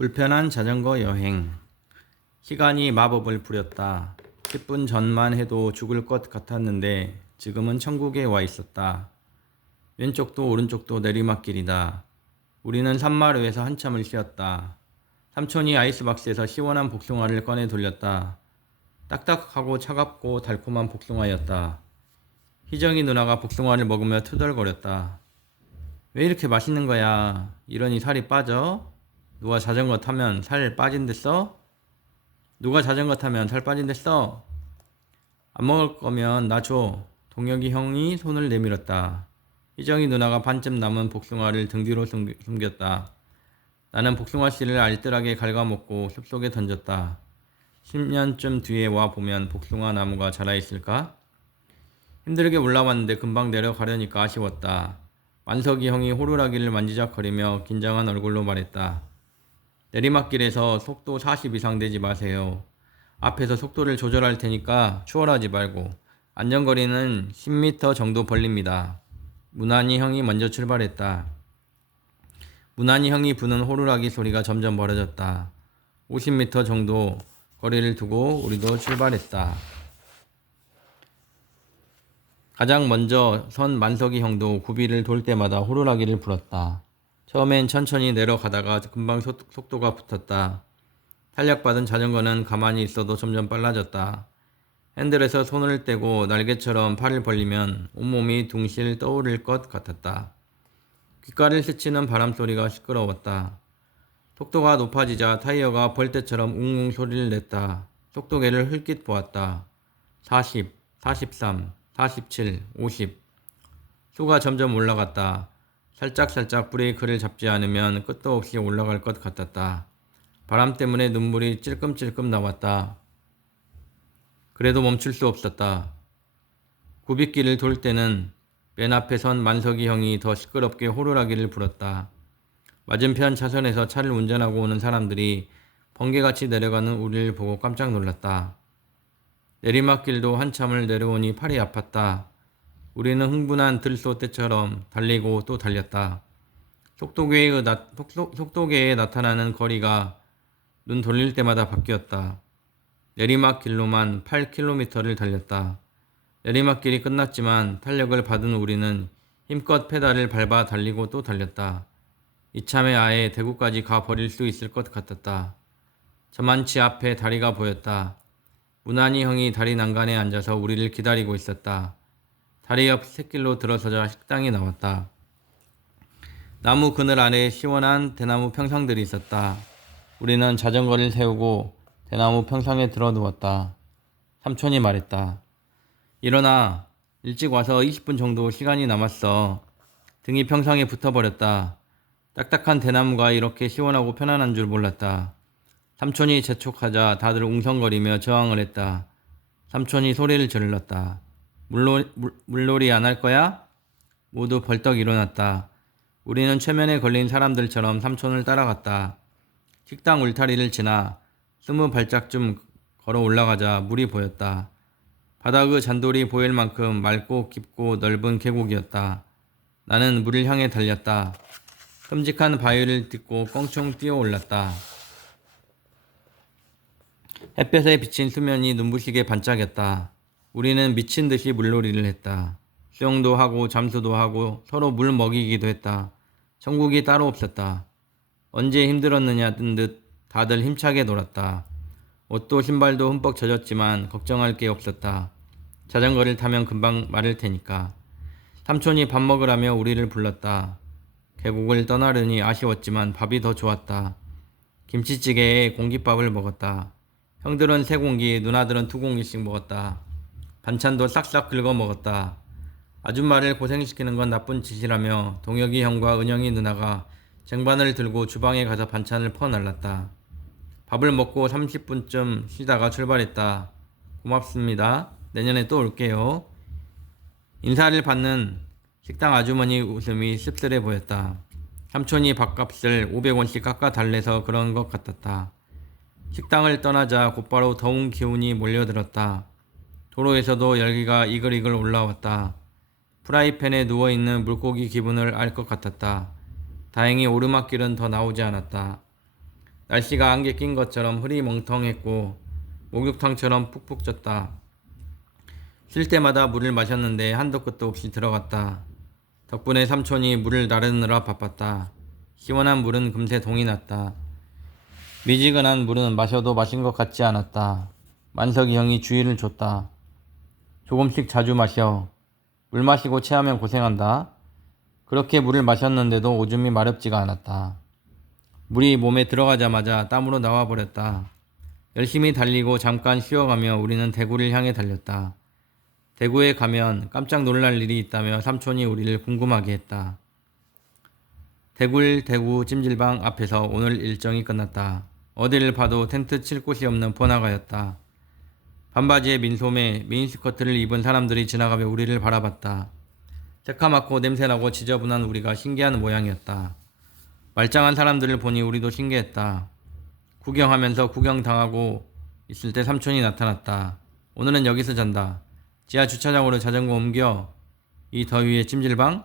불편한 자전거 여행. 시간이 마법을 부렸다. 10분 전만 해도 죽을 것 같았는데 지금은 천국에 와 있었다. 왼쪽도 오른쪽도 내리막길이다. 우리는 산마루에서 한참을 쉬었다. 삼촌이 아이스박스에서 시원한 복숭아를 꺼내 돌렸다. 딱딱하고 차갑고 달콤한 복숭아였다. 희정이 누나가 복숭아를 먹으며 투덜거렸다. 왜 이렇게 맛있는 거야? 이러니 살이 빠져? 누가 자전거 타면 살 빠진댔어? 누가 자전거 타면 살 빠진댔어? 안 먹을 거면 나 줘. 동혁이 형이 손을 내밀었다. 희정이 누나가 반쯤 남은 복숭아를 등 뒤로 숨겼다. 나는 복숭아 씨를 알뜰하게 갉아먹고 숲속에 던졌다. 10년쯤 뒤에 와 보면 복숭아 나무가 자라있을까? 힘들게 올라왔는데 금방 내려가려니까 아쉬웠다. 만석이 형이 호루라기를 만지작거리며 긴장한 얼굴로 말했다. 내리막길에서 속도 40 이상 되지 마세요. 앞에서 속도를 조절할 테니까 추월하지 말고. 안전거리는 10m 정도 벌립니다. 무난히 형이 먼저 출발했다. 무난히 형이 부는 호루라기 소리가 점점 멀어졌다. 50m 정도 거리를 두고 우리도 출발했다. 가장 먼저 선 만석이 형도 구비를 돌 때마다 호루라기를 불었다. 처음엔 천천히 내려가다가 금방 속도가 붙었다. 탄력받은 자전거는 가만히 있어도 점점 빨라졌다. 핸들에서 손을 떼고 날개처럼 팔을 벌리면 온몸이 둥실 떠오를 것 같았다. 귓가를 스치는 바람소리가 시끄러웠다. 속도가 높아지자 타이어가 벌떼처럼 웅웅 소리를 냈다. 속도계를 흘낏 보았다. 40, 43, 47, 50. 수가 점점 올라갔다. 살짝살짝 브레이크를 잡지 않으면 끝도 없이 올라갈 것 같았다. 바람 때문에 눈물이 찔끔찔끔 나왔다. 그래도 멈출 수 없었다. 굽이길을 돌 때는 맨 앞에 선 만석이 형이 더 시끄럽게 호루라기를 불었다. 맞은편 차선에서 차를 운전하고 오는 사람들이 번개같이 내려가는 우리를 보고 깜짝 놀랐다. 내리막길도 한참을 내려오니 팔이 아팠다. 우리는 흥분한 들소떼처럼 달리고 또 달렸다. 속도계에 나타나는 거리가 눈 돌릴 때마다 바뀌었다. 내리막길로만 8km를 달렸다. 내리막길이 끝났지만 탄력을 받은 우리는 힘껏 페달을 밟아 달리고 또 달렸다. 이참에 아예 대구까지 가 버릴 수 있을 것 같았다. 저만치 앞에 다리가 보였다. 무난히 형이 다리 난간에 앉아서 우리를 기다리고 있었다. 다리 옆 샛길로 들어서자 식당이 나왔다. 나무 그늘 아래에 시원한 대나무 평상들이 있었다. 우리는 자전거를 세우고 대나무 평상에 들어 누웠다. 삼촌이 말했다. 일어나. 일찍 와서 20분 정도 시간이 남았어. 등이 평상에 붙어버렸다. 딱딱한 대나무가 이렇게 시원하고 편안한 줄 몰랐다. 삼촌이 재촉하자 다들 웅성거리며 저항을 했다. 삼촌이 소리를 질렀다. 물놀이 안 할 거야? 모두 벌떡 일어났다. 우리는 최면에 걸린 사람들처럼 삼촌을 따라갔다. 식당 울타리를 지나 20발짝쯤 걸어 올라가자 물이 보였다. 바닥의 잔돌이 보일 만큼 맑고 깊고 넓은 계곡이었다. 나는 물을 향해 달렸다. 끔찍한 바위를 딛고 껑충 뛰어 올랐다. 햇볕에 비친 수면이 눈부시게 반짝였다. 우리는 미친 듯이 물놀이를 했다. 수영도 하고 잠수도 하고 서로 물 먹이기도 했다. 천국이 따로 없었다. 언제 힘들었느냐는 듯 다들 힘차게 놀았다. 옷도 신발도 흠뻑 젖었지만 걱정할 게 없었다. 자전거를 타면 금방 마를 테니까. 삼촌이 밥 먹으라며 우리를 불렀다. 계곡을 떠나려니 아쉬웠지만 밥이 더 좋았다. 김치찌개에 공깃밥을 먹었다. 형들은 3공기, 누나들은 2공기씩 먹었다. 반찬도 싹싹 긁어 먹었다. 아줌마를 고생시키는 건 나쁜 짓이라며 동혁이 형과 은영이 누나가 쟁반을 들고 주방에 가서 반찬을 퍼날랐다. 밥을 먹고 30분쯤 쉬다가 출발했다. 고맙습니다. 내년에 또 올게요. 인사를 받는 식당 아주머니 웃음이 씁쓸해 보였다. 삼촌이 밥값을 500원씩 깎아 달래서 그런 것 같았다. 식당을 떠나자 곧바로 더운 기운이 몰려들었다. 도로에서도 열기가 이글이글 올라왔다. 프라이팬에 누워있는 물고기 기분을 알 것 같았다. 다행히 오르막길은 더 나오지 않았다. 날씨가 안개 낀 것처럼 흐리멍텅했고 목욕탕처럼 푹푹 쪘다. 쉴 때마다 물을 마셨는데 한도 끝도 없이 들어갔다. 덕분에 삼촌이 물을 나르느라 바빴다. 시원한 물은 금세 동이 났다. 미지근한 물은 마셔도 마신 것 같지 않았다. 만석이 형이 주의를 줬다. 조금씩 자주 마셔. 물 마시고 체하면 고생한다. 그렇게 물을 마셨는데도 오줌이 마렵지가 않았다. 물이 몸에 들어가자마자 땀으로 나와버렸다. 열심히 달리고 잠깐 쉬어가며 우리는 대구를 향해 달렸다. 대구에 가면 깜짝 놀랄 일이 있다며 삼촌이 우리를 궁금하게 했다. 대구 찜질방 앞에서 오늘 일정이 끝났다. 어디를 봐도 텐트 칠 곳이 없는 번화가였다. 반바지에 민소매, 미니스커트를 입은 사람들이 지나가며 우리를 바라봤다. 새카맣고 냄새나고 지저분한 우리가 신기한 모양이었다. 말짱한 사람들을 보니 우리도 신기했다. 구경하면서 구경당하고 있을 때 삼촌이 나타났다. 오늘은 여기서 잔다. 지하 주차장으로 자전거 옮겨. 이 더위에 찜질방?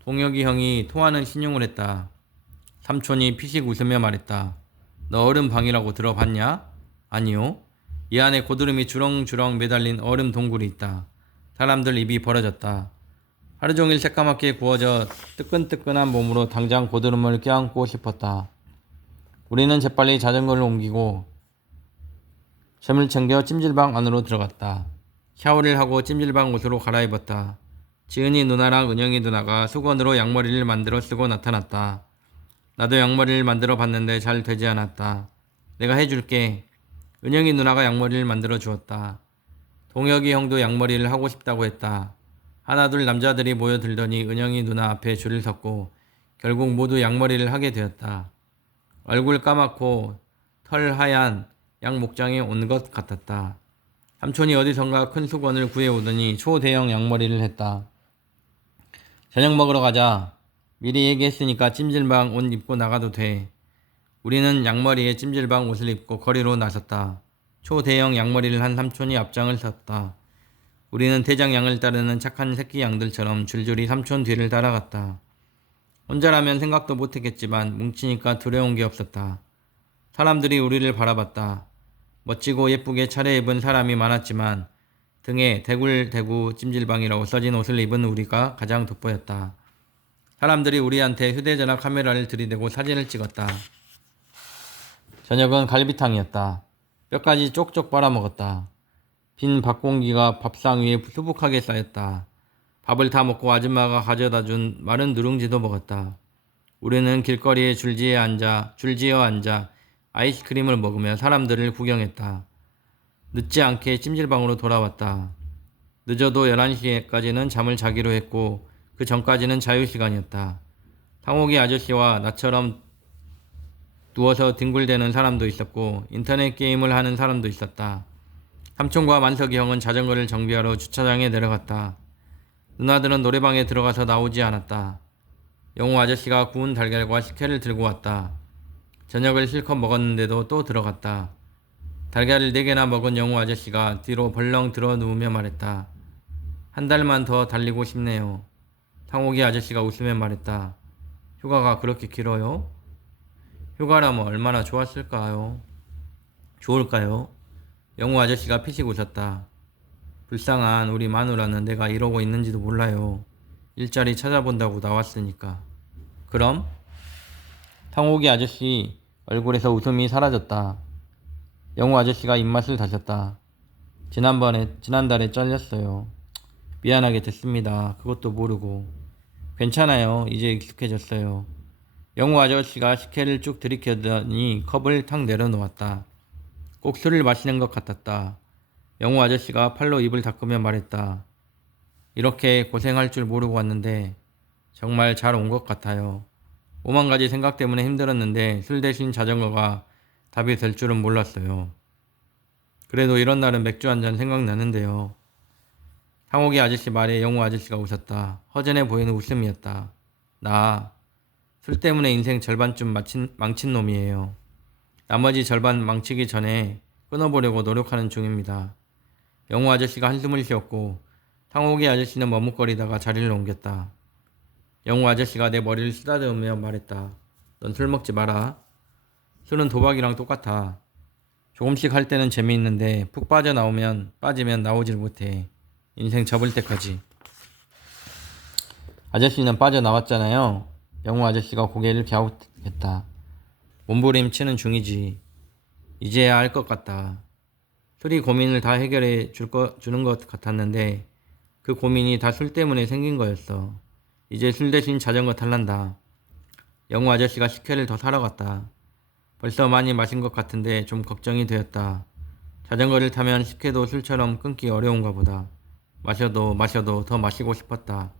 동혁이 형이 토하는 신용을 했다. 삼촌이 피식 웃으며 말했다. 너 얼음 방이라고 들어봤냐? 아니요. 이 안에 고드름이 주렁주렁 매달린 얼음 동굴이 있다. 사람들 입이 벌어졌다. 하루 종일 새까맣게 구워져 뜨끈뜨끈한 몸으로 당장 고드름을 껴안고 싶었다. 우리는 재빨리 자전거를 옮기고 잼을 챙겨 찜질방 안으로 들어갔다. 샤워를 하고 찜질방 옷으로 갈아입었다. 지은이 누나랑 은영이 누나가 수건으로 양머리를 만들어 쓰고 나타났다. 나도 양머리를 만들어 봤는데 잘 되지 않았다. 내가 해줄게. 은영이 누나가 양머리를 만들어 주었다. 동혁이 형도 양머리를 하고 싶다고 했다. 하나둘 남자들이 모여들더니 은영이 누나 앞에 줄을 섰고 결국 모두 양머리를 하게 되었다. 얼굴 까맣고 털 하얀 양 목장에 온 것 같았다. 삼촌이 어디선가 큰 수건을 구해오더니 초대형 양머리를 했다. 저녁 먹으러 가자. 미리 얘기했으니까 찜질방 옷 입고 나가도 돼. 우리는 양머리에 찜질방 옷을 입고 거리로 나섰다. 초대형 양머리를 한 삼촌이 앞장을 섰다. 우리는 대장 양을 따르는 착한 새끼 양들처럼 줄줄이 삼촌 뒤를 따라갔다. 혼자라면 생각도 못했겠지만 뭉치니까 두려운 게 없었다. 사람들이 우리를 바라봤다. 멋지고 예쁘게 차려입은 사람이 많았지만 등에 대구 찜질방이라고 써진 옷을 입은 우리가 가장 돋보였다. 사람들이 우리한테 휴대전화 카메라를 들이대고 사진을 찍었다. 저녁은 갈비탕이었다. 뼈까지 쪽쪽 빨아먹었다. 빈 밥공기가 밥상 위에 수북하게 쌓였다. 밥을 다 먹고 아줌마가 가져다 준 마른 누룽지도 먹었다. 우리는 길거리에 줄지어 앉아 아이스크림을 먹으며 사람들을 구경했다. 늦지 않게 찜질방으로 돌아왔다. 늦어도 11시까지는 잠을 자기로 했고 그 전까지는 자유시간이었다. 상옥이 아저씨와 나처럼 누워서 뒹굴대는 사람도 있었고 인터넷 게임을 하는 사람도 있었다. 삼촌과 만석이 형은 자전거를 정비하러 주차장에 내려갔다. 누나들은 노래방에 들어가서 나오지 않았다. 영호 아저씨가 구운 달걀과 식혜를 들고 왔다. 저녁을 실컷 먹었는데도 또 들어갔다. 달걀을 4개나 먹은 영호 아저씨가 뒤로 벌렁 들어 누우며 말했다. 한 달만 더 달리고 싶네요. 상옥이 아저씨가 웃으며 말했다. 휴가가 그렇게 길어요? 휴가라면 얼마나 좋았을까요? 좋을까요? 영호 아저씨가 피식 웃었다. 불쌍한 우리 마누라는 내가 이러고 있는지도 몰라요. 일자리 찾아본다고 나왔으니까. 그럼? 상옥이 아저씨 얼굴에서 웃음이 사라졌다. 영호 아저씨가 입맛을 다졌다. 지난달에 잘렸어요. 미안하게 됐습니다. 그것도 모르고. 괜찮아요. 이제 익숙해졌어요. 영호 아저씨가 식혜를 쭉 들이켜더니 컵을 탁 내려놓았다. 꼭 술을 마시는 것 같았다. 영호 아저씨가 팔로 입을 닦으며 말했다. 이렇게 고생할 줄 모르고 왔는데 정말 잘 온 것 같아요. 오만 가지 생각 때문에 힘들었는데 술 대신 자전거가 답이 될 줄은 몰랐어요. 그래도 이런 날은 맥주 한 잔 생각나는데요. 상옥이 아저씨 말에 영호 아저씨가 웃었다. 허전해 보이는 웃음이었다. 나 술 때문에 인생 절반쯤 망친 놈이에요. 나머지 절반 망치기 전에 끊어보려고 노력하는 중입니다. 영호 아저씨가 한숨을 쉬었고 상옥이 아저씨는 머뭇거리다가 자리를 옮겼다. 영호 아저씨가 내 머리를 쓰다듬으며 말했다. 넌 술 먹지 마라. 술은 도박이랑 똑같아. 조금씩 할 때는 재미있는데 푹 빠지면 나오질 못해. 인생 접을 때까지. 아저씨는 빠져나왔잖아요. 영우 아저씨가 고개를 갸웃했다. 몸부림치는 중이지. 이제야 알 것 같다. 술이 고민을 다 해결해 주는 것 같았는데 그 고민이 다 술 때문에 생긴 거였어. 이제 술 대신 자전거 탈란다. 영우 아저씨가 식혜를 더 사러 갔다. 벌써 많이 마신 것 같은데 좀 걱정이 되었다. 자전거를 타면 식혜도 술처럼 끊기 어려운가 보다. 마셔도 더 마시고 싶었다.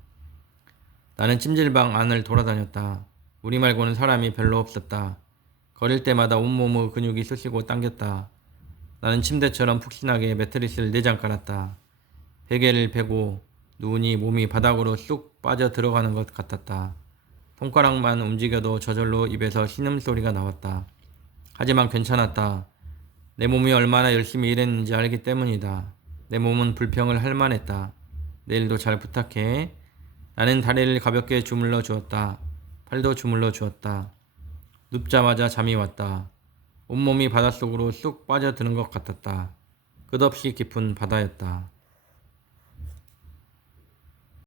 나는 찜질방 안을 돌아다녔다. 우리 말고는 사람이 별로 없었다. 걸을 때마다 온몸의 근육이 쑤시고 당겼다. 나는 침대처럼 푹신하게 매트리스를 4장 깔았다. 베개를 베고 누우니 몸이 바닥으로 쑥 빠져 들어가는 것 같았다. 손가락만 움직여도 저절로 입에서 신음소리가 나왔다. 하지만 괜찮았다. 내 몸이 얼마나 열심히 일했는지 알기 때문이다. 내 몸은 불평을 할 만했다. 내일도 잘 부탁해. 나는 다리를 가볍게 주물러 주었다. 팔도 주물러 주었다. 눕자마자 잠이 왔다. 온몸이 바닷속으로 쑥 빠져드는 것 같았다. 끝없이 깊은 바다였다.